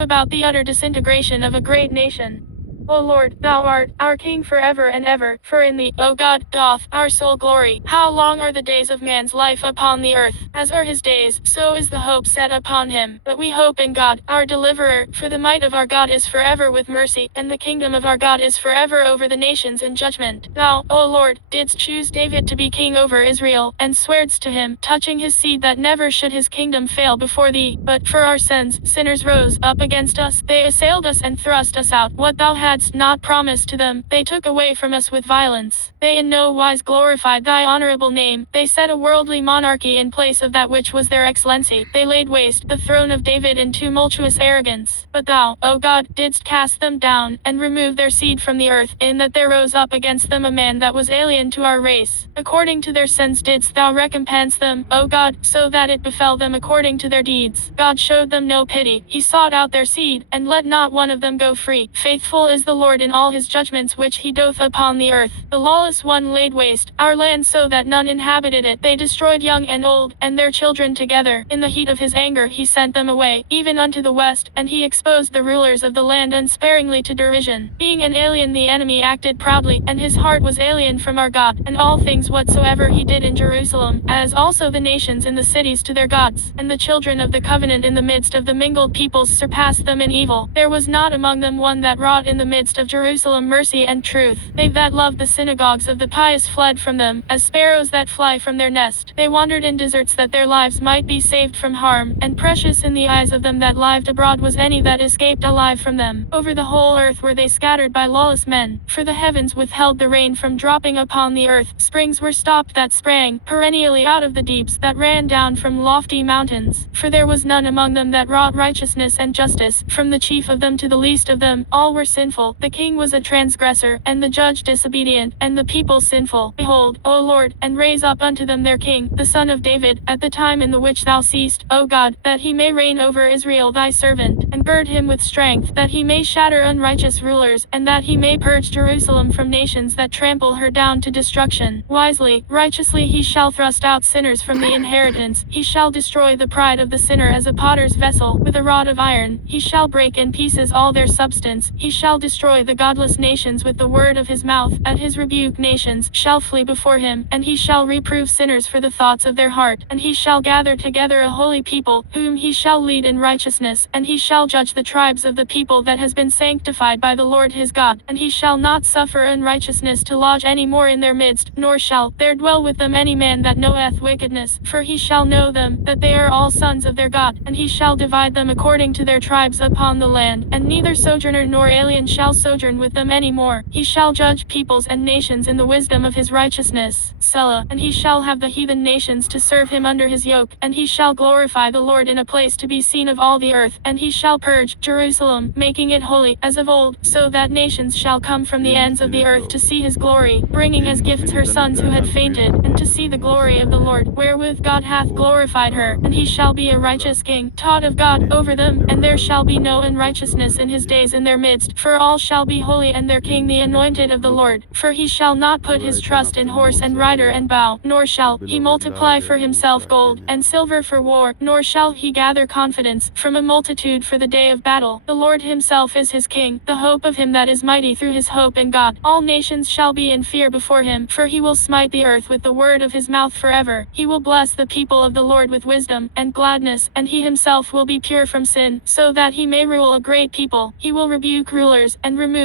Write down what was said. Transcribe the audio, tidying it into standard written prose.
about the utter disintegration of a great nation. O Lord, thou art our King forever and ever, for in thee, O God, doth our soul glory. How long are the days of man's life upon the earth? As are his days, so is the hope set upon him. But we hope in God, our deliverer, for the might of our God is forever with mercy, and the kingdom of our God is forever over the nations in judgment. Thou, O Lord, didst choose David to be king over Israel, and swearest to him, touching his seed, that never should his kingdom fail before thee. But for our sins, sinners rose up against us, they assailed us and thrust us out. What thou hadst not promised to them, they took away from us with violence. They in no wise glorified thy honorable name. They set a worldly monarchy in place of that which was their excellency. They laid waste the throne of David in tumultuous arrogance. But thou, O God, didst cast them down, and remove their seed from the earth, in that there rose up against them a man that was alien to our race. According to their sins didst thou recompense them, O God, so that it befell them according to their deeds. God showed them no pity. He sought out their seed, and let not one of them go free. Faithful is the Lord in all his judgments which he doth upon the earth. The lawless one laid waste our land so that none inhabited it. They destroyed young and old, and their children together. In the heat of his anger he sent them away, even unto the west, and he exposed the rulers of the land unsparingly to derision. Being an alien, the enemy acted proudly, and his heart was alien from our God, and all things whatsoever he did in Jerusalem, as also the nations in the cities to their gods, and the children of the covenant in the midst of the mingled peoples surpassed them in evil. There was not among them one that wrought in the midst of Jerusalem mercy and truth. They that loved the synagogues of the pious fled from them, as sparrows that fly from their nest. They wandered in deserts that their lives might be saved from harm, and precious in the eyes of them that lived abroad was any that escaped alive from them. Over the whole earth were they scattered by lawless men, for the heavens withheld the rain from dropping upon the earth. Springs were stopped that sprang perennially out of the deeps, that ran down from lofty mountains. For there was none among them that wrought righteousness and justice, from the chief of them to the least of them, all were sinful. The king was a transgressor, and the judge disobedient, and the people sinful. Behold, O Lord, and raise up unto them their king, the son of David, at the time in the which thou seest, O God, that he may reign over Israel thy servant, and gird him with strength, that he may shatter unrighteous rulers, and that he may purge Jerusalem from nations that trample her down to destruction. Wisely, righteously he shall thrust out sinners from the inheritance. He shall destroy the pride of the sinner as a potter's vessel, with a rod of iron. He shall break in pieces all their substance. He shall destroy the godless nations with the word of his mouth. At his rebuke nations shall flee before him, and he shall reprove sinners for the thoughts of their heart. And he shall gather together a holy people, whom he shall lead in righteousness, and he shall judge the tribes of the people that has been sanctified by the Lord his God. And he shall not suffer unrighteousness to lodge any more in their midst, nor shall there dwell with them any man that knoweth wickedness, for he shall know them, that they are all sons of their God. And he shall divide them according to their tribes upon the land, and neither sojourner nor alien shall sojourn with them any more. He shall judge peoples and nations in the wisdom of his righteousness. Selah. And he shall have the heathen nations to serve him under his yoke, and he shall glorify the Lord in a place to be seen of all the earth. And he shall purge Jerusalem, making it holy, as of old, so that nations shall come from the ends of the earth to see his glory, bringing as gifts her sons who had fainted, and to see the glory of the Lord, wherewith God hath glorified her. And he shall be a righteous king, taught of God, over them, and there shall be no unrighteousness in his days in their midst, for all shall be holy, and their king the anointed of the Lord. For he shall not put his trust in horse and rider and bow, nor shall he multiply for himself gold and silver for war, nor shall he gather confidence from a multitude for the day of battle. The Lord himself is his king, the hope of him that is mighty through his hope in God. All nations shall be in fear before him, for he will smite the earth with the word of his mouth forever. He will bless the people of the Lord with wisdom and gladness, and he himself will be pure from sin, so that he may rule a great people. He will rebuke rulers and remove